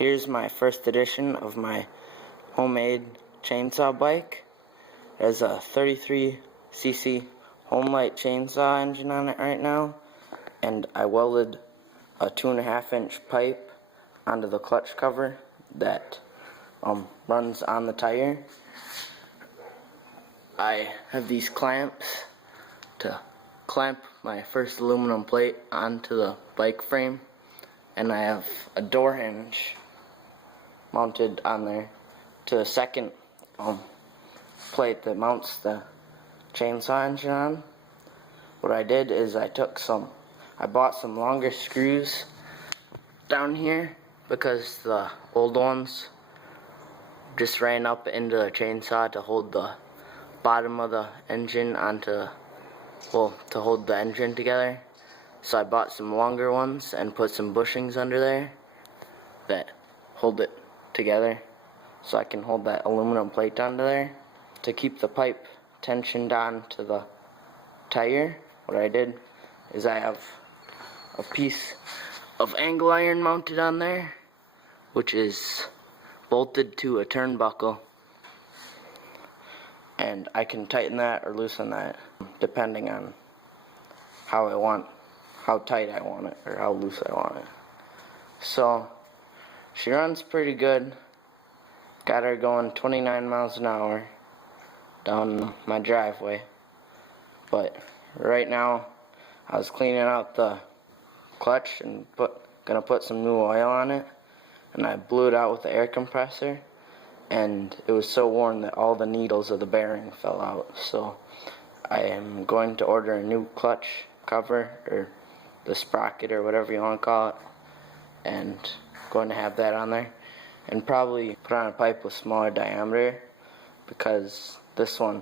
Here's my first edition of my homemade chainsaw bike. There's a 33cc Homelight chainsaw engine on it right now, and I welded a 2.5-inch pipe onto the clutch cover that runs on the tire. I have these clamps to clamp my first aluminum plate onto the bike frame, and I have a door hinge mounted on there to the second plate that mounts the chainsaw engine on. What I did is I bought some longer screws down here because the old ones just ran up into the chainsaw to hold the bottom of the engine to hold the engine together. So I bought some longer ones and put some bushings under there that hold it together so I can hold that aluminum plate under there. To keep the pipe tensioned on to the tire, what I did is I have a piece of angle iron mounted on there, which is bolted to a turnbuckle, and I can tighten that or loosen that depending on how tight I want it or how loose I want it. So she runs pretty good. Got her going 29 miles an hour down my driveway. But right now I was cleaning out the clutch and gonna put some new oil on it, and I blew it out with the air compressor, and it was so worn that all the needles of the bearing fell out. So I am going to order a new clutch cover, or the sprocket, or whatever you want to call it, and going to have that on there, and probably put on a pipe with smaller diameter because this one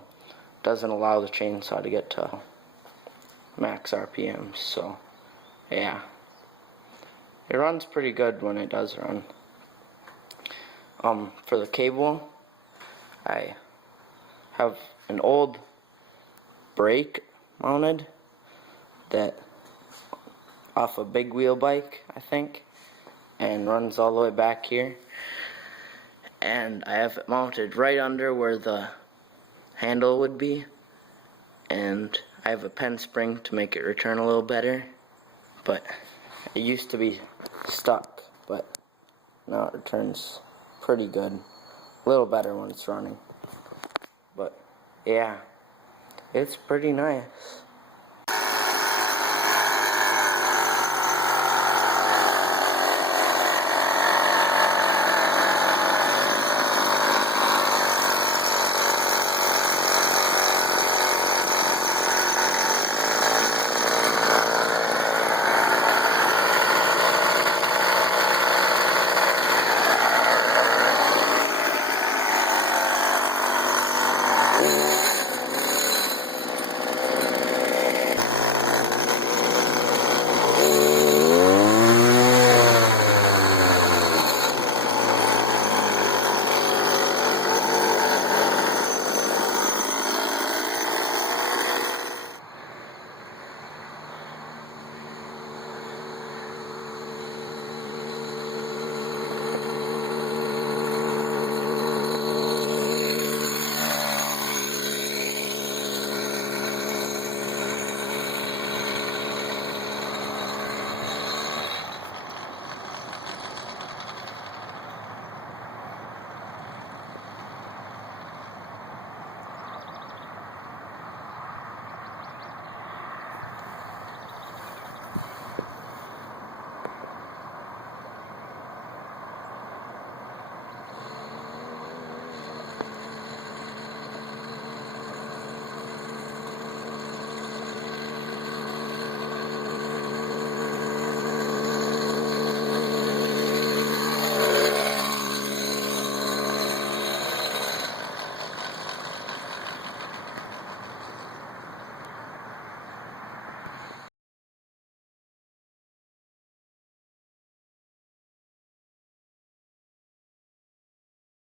doesn't allow the chainsaw to get to max RPMs. So yeah, it runs pretty good when it does run. For the cable, I have an old brake mounted that off a big wheel bike, I think, and runs all the way back here, and I have it mounted right under where the handle would be, and I have a pen spring to make it return a little better, but it used to be stuck, but now it returns pretty good, a little better when it's running. But yeah, it's pretty nice.